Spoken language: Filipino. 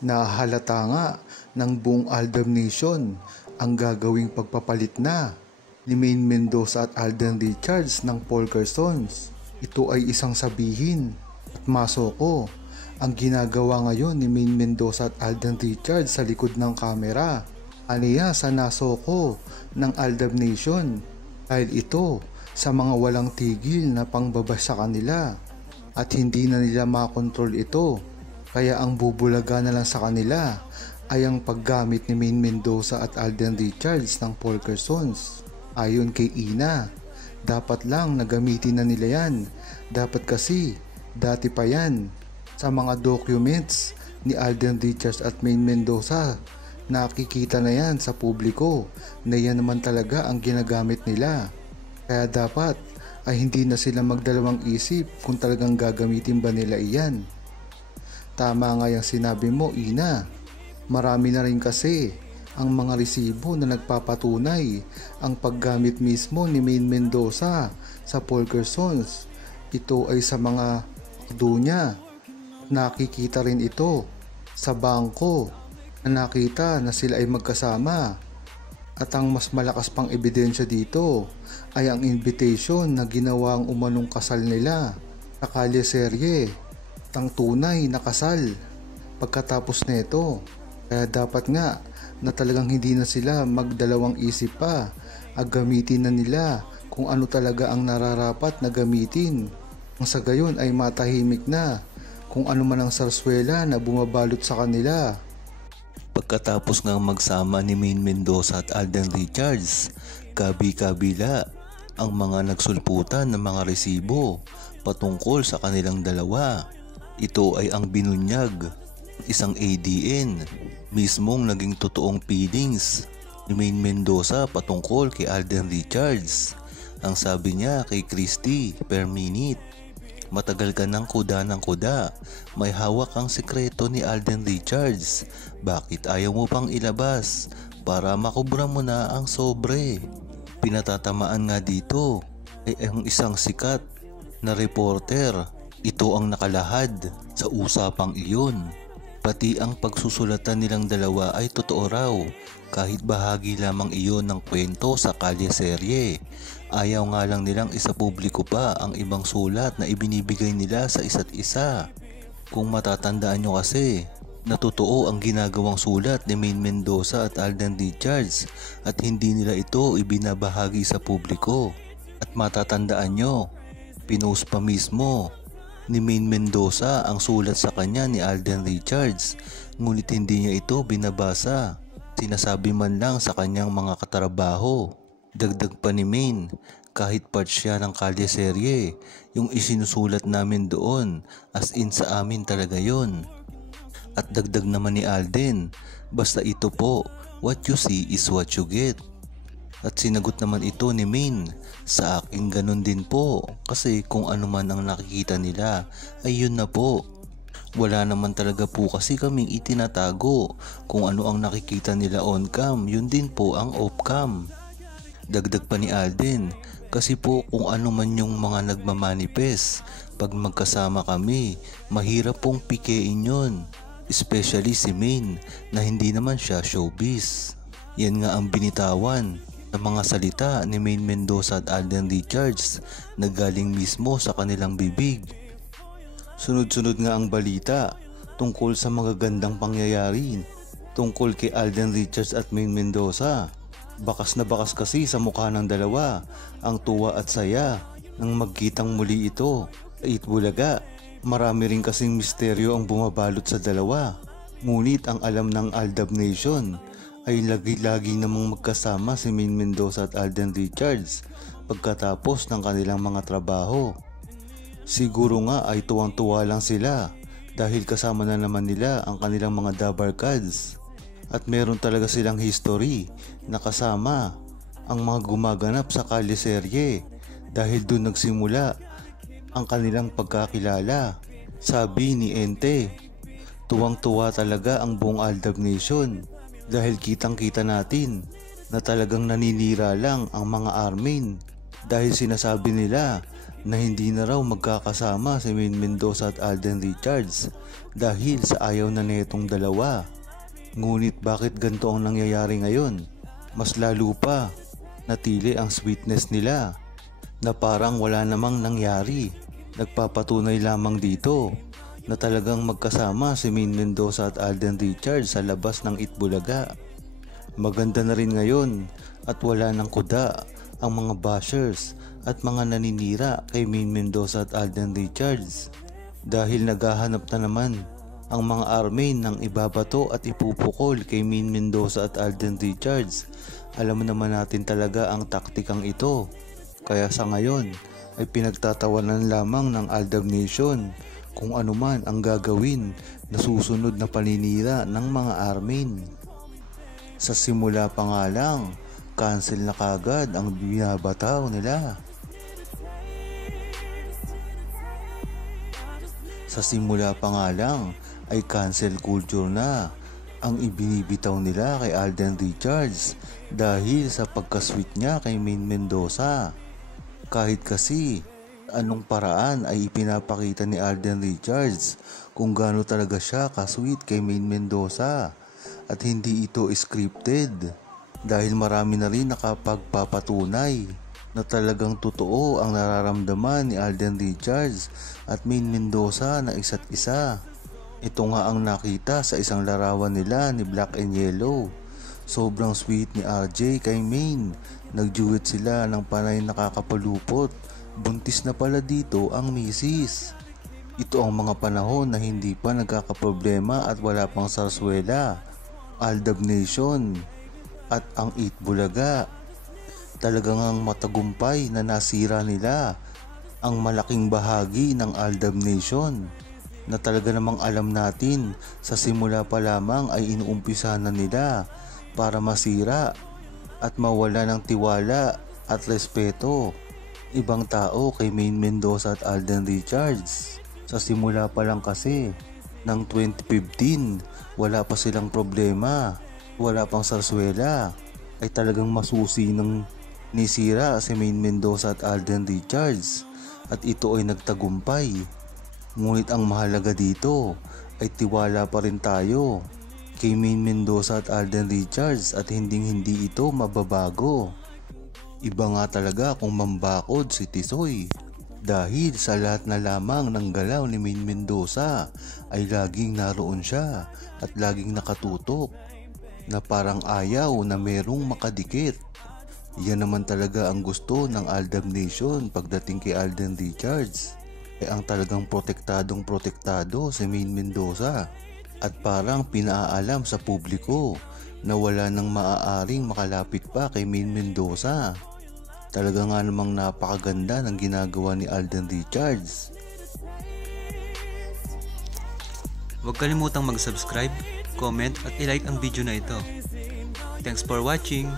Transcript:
Nahalata nga ng buong Aldab Nation ang gagawing pagpapalit na ni Maine Mendoza at Alden Richards ng Polkersons. Ito ay isang sabihin at masoko ang ginagawa ngayon ni Maine Mendoza at Alden Richards sa likod ng kamera. Aniya sa nasoko ng Aldab Nation dahil ito sa mga walang tigil na pangbabas sa kanila at hindi na nila makontrol ito. Kaya ang bubulaga na lang sa kanila ay ang paggamit ni Maine Mendoza at Alden Richards ng Polkersons. Ayon kay Ina, dapat lang nagamitin na nila yan. Dapat kasi dati pa yan sa mga documents ni Alden Richards at Maine Mendoza. Nakikita na yan sa publiko na yan naman talaga ang ginagamit nila. Kaya dapat ay hindi na sila magdalawang isip kung talagang gagamitin ba nila iyan. Tama nga yung sinabi mo, Ina. Marami na rin kasi ang mga resibo na nagpapatunay ang paggamit mismo ni Maine Mendoza sa Polkersons. Ito ay sa mga akdo niya. Nakikita rin ito sa bangko na nakita na sila ay magkasama. At ang mas malakas pang ebidensya dito ay ang invitation na ginawang umanong kasal nila sa kalye-serye. Ang tunay na kasal pagkatapos nito. Kaya dapat nga na talagang hindi na sila magdalawang isip pa at gamitin na nila kung ano talaga ang nararapat na gamitin. Ang sa gayon ay matahimik na kung ano man ang sarswela na bumabalot sa kanila. Pagkatapos ngang magsama ni Maine Mendoza at Alden Richards, kabi-kabila ang mga nagsulputan ng mga resibo patungkol sa kanilang dalawa. Ito ay ang binunyag isang ADN mismong naging totoong feelings ni Maine Mendoza patungkol kay Alden Richards. Ang sabi niya kay Christy per minute, "Matagal ka ng kuda, may hawak kang sekreto ni Alden Richards. Bakit ayaw mo pang ilabas para makubra mo na ang sobre?" Pinatatamaan nga dito ay ang isang sikat na reporter. Ito ang nakalahad sa usapang iyon. Pati ang pagsusulatan nilang dalawa ay totoo raw, kahit bahagi lamang iyon ng kwento sa kalye-serye. Ayaw nga lang nilang isapubliko pa ang ibang sulat na ibinibigay nila sa isa't isa. Kung matatandaan nyo kasi, na totoo ang ginagawang sulat ni Maine Mendoza at Alden Richards at hindi nila ito ibinabahagi sa publiko. At matatandaan nyo, pinost pa mismo ni Maine Mendoza ang sulat sa kanya ni Alden Richards, ngunit hindi niya ito binabasa. Sinasabi man lang sa kanyang mga katrabaho. Dagdag pa ni Maine, kahit part siya ng kalye-serye, yung isinusulat namin doon, as in sa amin talaga yon. At dagdag naman ni Alden, basta ito po, what you see is what you get. At sinagot naman ito ni Maine, sa akin ganun din po, kasi kung ano man ang nakikita nila ay yun na po. Wala naman talaga po kasi kaming itinatago, kung ano ang nakikita nila on cam, yun din po ang off cam. Dagdag pa ni Alden, kasi po kung ano man yung mga nagmamanifest, pag magkasama kami, mahirap pong pikein yun. Especially si Maine na hindi naman siya showbiz. Yan nga ang binitawan ng mga salita ni Maine Mendoza at Alden Richards na galing mismo sa kanilang bibig. Sunod-sunod nga ang balita tungkol sa magagandang pangyayari tungkol kay Alden Richards at Maine Mendoza. Bakas na bakas kasi sa mukha ng dalawa ang tuwa at saya nang magkitang muli ito. Itbulaga, marami rin kasing misteryo ang bumabalot sa dalawa. Ngunit ang alam ng Aldab Nation ay lagi-lagi namang magkasama si Maine Mendoza at Alden Richards pagkatapos ng kanilang mga trabaho. Siguro nga ay tuwang-tuwa lang sila dahil kasama na naman nila ang kanilang mga dabarkads. At meron talaga silang history na kasama ang mga gumaganap sa kalye-serye dahil doon nagsimula ang kanilang pagkakilala. Sabi ni Ente, tuwang-tuwa talaga ang buong Aldab Nation dahil kitang-kita natin na talagang naninira lang ang mga Armin dahil sinasabi nila na hindi na raw magkakasama si Maine Mendoza at Alden Richards dahil sa ayaw na netong dalawa. Ngunit bakit ganito ang nangyayari ngayon? Mas lalo pa natili ang sweetness nila na parang wala namang nangyari. Nagpapatunay lamang dito na talagang magkasama si Maine Mendoza at Alden Richards sa labas ng Itbulaga. Maganda na rin ngayon at wala ng kuda ang mga bashers at mga naninira kay Maine Mendoza at Alden Richards dahil naghahanap na naman ang mga army ng ibabato at ipupukol kay Maine Mendoza at Alden Richards. Alam naman natin talaga ang taktikang ito, kaya sa ngayon ay pinagtatawanan lamang ng Aldab Nation kung ano man ang gagawin na susunod na paninira ng mga army. Sa simula pa nga lang, cancel na kagad ang binabataw nila. Sa simula pa nga lang ay cancel culture na ang ibinibitaw nila kay Alden Richards dahil sa pagka-sweet niya kay Maine Mendoza. Kahit kasi anong paraan ay ipinapakita ni Alden Richards kung gaano talaga siya ka-sweet kay Maine Mendoza at hindi ito scripted dahil marami na rin nakapagpapatunay na talagang totoo ang nararamdaman ni Alden Richards at Maine Mendoza na isa't isa. Ito nga ang nakita sa isang larawan nila ni Black and Yellow. Sobrang sweet ni RJ kay Maine. Nag-duet sila ng panay nakakapalupot. Buntis na pala dito ang misis. Ito ang mga panahon na hindi pa nagkakaproblema at wala pang sarswela. Aldab Nation at ang Itbulaga. Talagang ang matagumpay na nasira nila ang malaking bahagi ng Aldab Nation na talaga namang alam natin sa simula pa lamang ay inuumpisa na nila para masira at mawala ng tiwala at respeto ibang tao kay Maine Mendoza at Alden Richards. Sa simula pa lang kasi ng 2015 wala pa silang problema, wala pang sarswela, ay talagang masusi ng nisira si Maine Mendoza at Alden Richards at ito ay nagtagumpay. Ngunit ang mahalaga dito ay tiwala pa rin tayo kay Maine Mendoza at Alden Richards at hindi ito mababago. Iba nga talaga kung mambakod si Tisoy dahil sa lahat na lamang ng galaw ni Maine Mendoza ay laging naroon siya at laging nakatutok na parang ayaw na merong makadikit. Yan naman talaga ang gusto ng Aldab Nation pagdating kay Alden Richards. Ang talagang protektado si Maine Mendoza at parang pinaalam sa publiko na wala nang maaaring makalapit pa kay Maine Mendoza. Talaga nga namang napakaganda ng ginagawa ni Alden Richards. Huwag kalimutang mag-subscribe, comment at i-like ang video na ito. Thanks for watching!